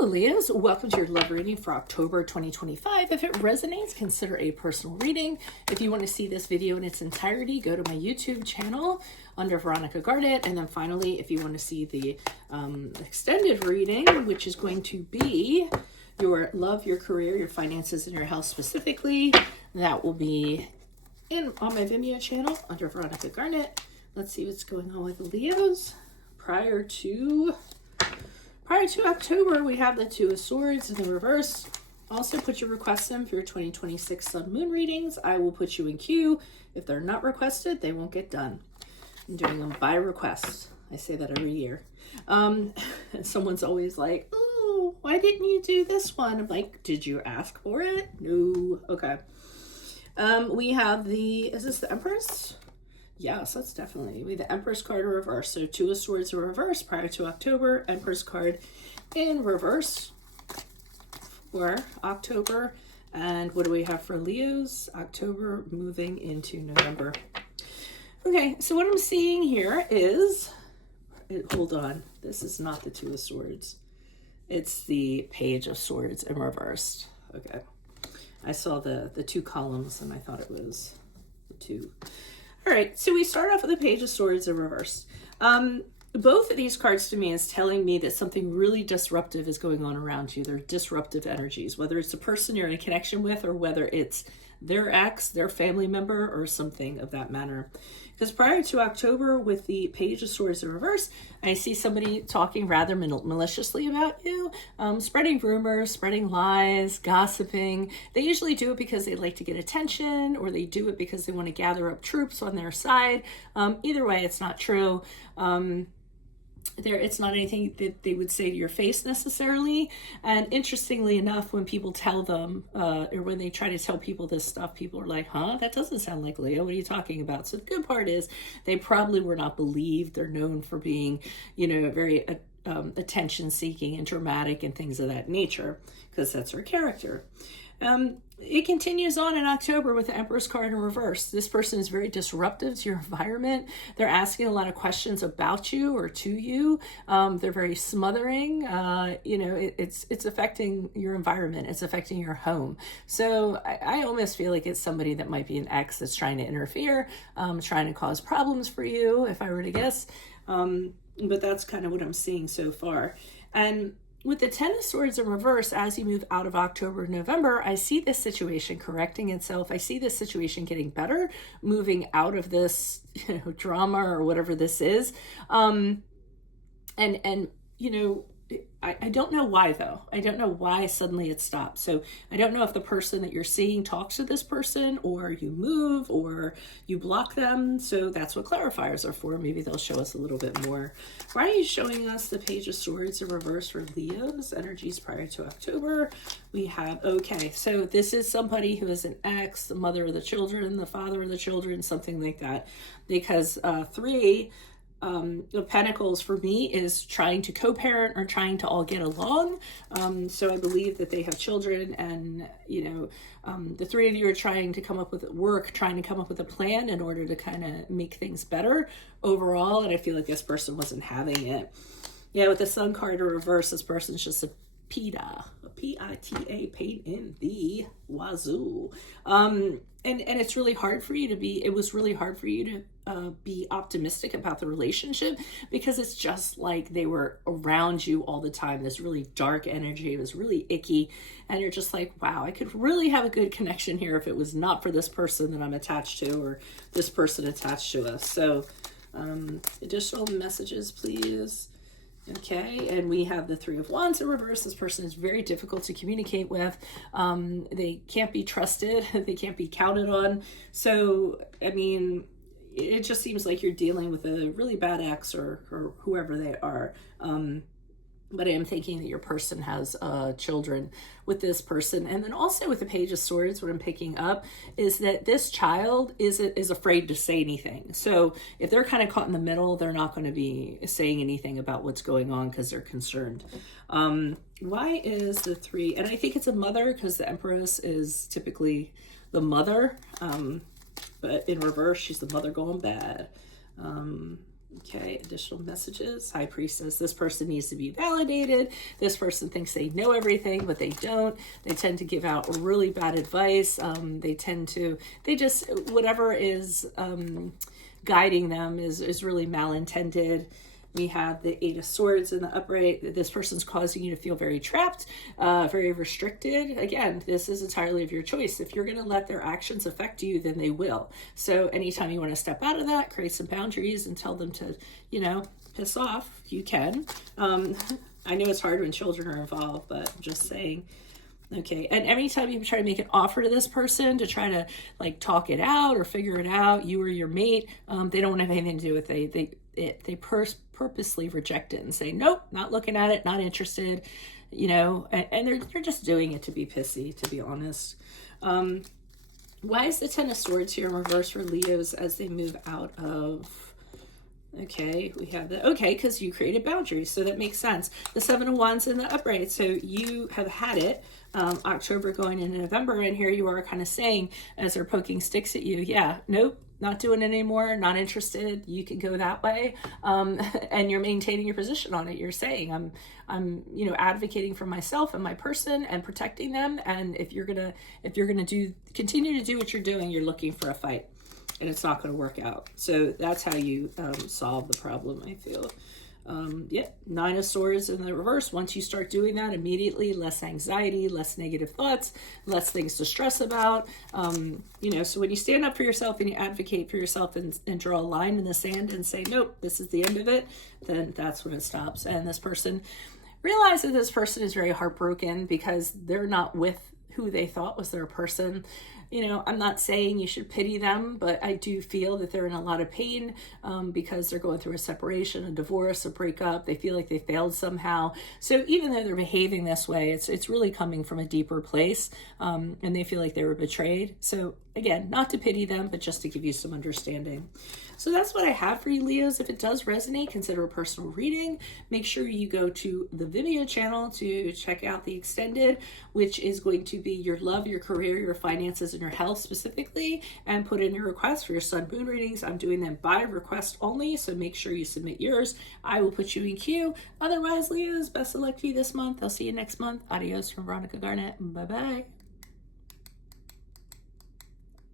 Hello, Leos. Welcome to your love reading for October 2025. If it resonates, consider a personal reading. If you want to see this video in its entirety, go to my YouTube channel under Veronica Garnett. And then finally, if you want to see the extended reading, which is going to be your love, your career, your finances, and your health specifically, that will be on my Vimeo channel under Veronica Garnett. Let's see what's going on with the Leos prior to October. We have the Two of Swords in the reverse. Also put your requests in for your 2026 Sun Moon readings. I will put you in queue. If they're not requested, they won't get done. I'm doing them by request. I say that every year. And someone's always like, oh, why didn't you do this one? I'm like, did you ask for it? No. Okay. We have is this the Empress? Yes, that's definitely the Empress card in reverse. So Two of Swords in reverse prior to October. Empress card in reverse for October. And what do we have for Leos? October moving into November. Okay, so what I'm seeing here is, hold on, this is not the Two of Swords. It's the Page of Swords in reversed. Okay, I saw the two columns and I thought it was the two. All right, so we start off with the Page of Swords in reverse. Both of these cards to me is telling me that something really disruptive is going on around you. They're disruptive energies, whether it's the person you're in a connection with or whether it's their ex, their family member, or something of that manner. Because prior to October with the Page of Swords in reverse, I see somebody talking rather maliciously about you, spreading rumors, spreading lies, gossiping. They usually do it because they like to get attention, or they do it because they want to gather up troops on their side. Either way, it's not true. It's not anything that they would say to your face necessarily. And interestingly enough, when people tell them, or when they try to tell people this stuff, people are like, huh, that doesn't sound like Leo. What are you talking about? So the good part is they probably were not believed. They're known for being, very attention seeking and dramatic and things of that nature, because that's their character. It continues on in October with the Empress card in reverse. This person is very disruptive to your environment. They're asking a lot of questions about you or to you. They're very smothering. It's affecting your environment. It's affecting your home. So I almost feel like it's somebody that might be an ex that's trying to interfere, trying to cause problems for you, if I were to guess. But that's kind of what I'm seeing so far. And with the Ten of Swords in reverse, as you move out of October and November, I see this situation correcting itself. I see this situation getting better, moving out of this, drama or whatever this is. I don't know why though. I don't know why suddenly it stopped. So I don't know if the person that you're seeing talks to this person, or you move, or you block them. So that's what clarifiers are for. Maybe they'll show us a little bit more. Why are you showing us the Page of Swords in reverse for Leo's energies prior to October? We have, okay, so this is somebody who is an ex, the mother of the children, the father of the children, something like that. Because three of Pentacles for me is trying to co-parent or trying to all get along. So I believe that they have children, and the three of you are trying to come up with a plan in order to kind of make things better overall. And I feel like this person wasn't having it. Yeah, with the Sun card in reverse, this person's just a PITA, P-I-T-A, pain in the wazoo. And it's really hard for you to be, it was really hard for you to be optimistic about the relationship, because it's just like they were around you all the time. This really dark energy. It was really icky. And you're just like, wow, I could really have a good connection here if it was not for this person that I'm attached to, or this person attached to us. So additional messages, please. Okay, and we have the Three of Wands in reverse. This person is very difficult to communicate with. They can't be trusted. They can't be counted on. So, I mean, it just seems like you're dealing with a really bad ex, or whoever they are. But I am thinking that your person has children with this person. And then also with the Page of Swords, what I'm picking up is that this child is afraid to say anything. So if they're kind of caught in the middle, they're not going to be saying anything about what's going on because they're concerned. Why is the three? And I think it's a mother, because the Empress is typically the mother. But in reverse, she's the mother going bad. Okay, additional messages. High Priestess. This person needs to be validated. This person thinks they know everything, but they don't. They tend to give out really bad advice. They just, whatever is guiding them is really malintended. We have the Eight of Swords in the upright. This person's causing you to feel very trapped, very restricted. Again, this is entirely of your choice. If you're going to let their actions affect you, then they will. So anytime you want to step out of that, create some boundaries and tell them to, piss off, you can. I know it's hard when children are involved, but I'm just saying. Okay, and anytime you try to make an offer to this person to try to talk it out or figure it out, you or your mate, they don't have anything to do with it. They purposely reject it and say, nope, not looking at it, not interested, and they're just doing it to be pissy, to be honest. Why is the Ten of Swords here in reverse for Leos as they move out of... Okay, we have because you created boundaries, so that makes sense. The Seven of Wands in the upright, so you have had it, October going into November, and here you are kind of saying, as they're poking sticks at you, yeah, nope, not doing it anymore, not interested, you can go that way, and you're maintaining your position on it. You're saying, I'm advocating for myself and my person and protecting them, and if you're gonna continue to do what you're doing, you're looking for a fight. And it's not going to work out. So that's how you solve the problem, I feel. Nine of Swords in the reverse. Once you start doing that, immediately less anxiety, less negative thoughts, less things to stress about. So when you stand up for yourself and you advocate for yourself and draw a line in the sand and say, nope, this is the end of it, then that's when it stops. And this person, realize that this person is very heartbroken because they're not with who they thought was their person. I'm not saying you should pity them, but I do feel that they're in a lot of pain because they're going through a separation, a divorce, a breakup. They feel like they failed somehow. So even though they're behaving this way, it's really coming from a deeper place, and they feel like they were betrayed. So again, not to pity them, but just to give you some understanding. So that's what I have for you, Leos. If it does resonate, consider a personal reading. Make sure you go to the Vimeo channel to check out the extended, which is going to be your love, your career, your finances, and your health specifically, and put in your request for your sun moon readings. I'm doing them by request only, so make sure you submit yours. I will put you in queue. Otherwise, Leos, best of luck to you this month. I'll see you next month. Adios from Veronica Garnett. Bye-bye.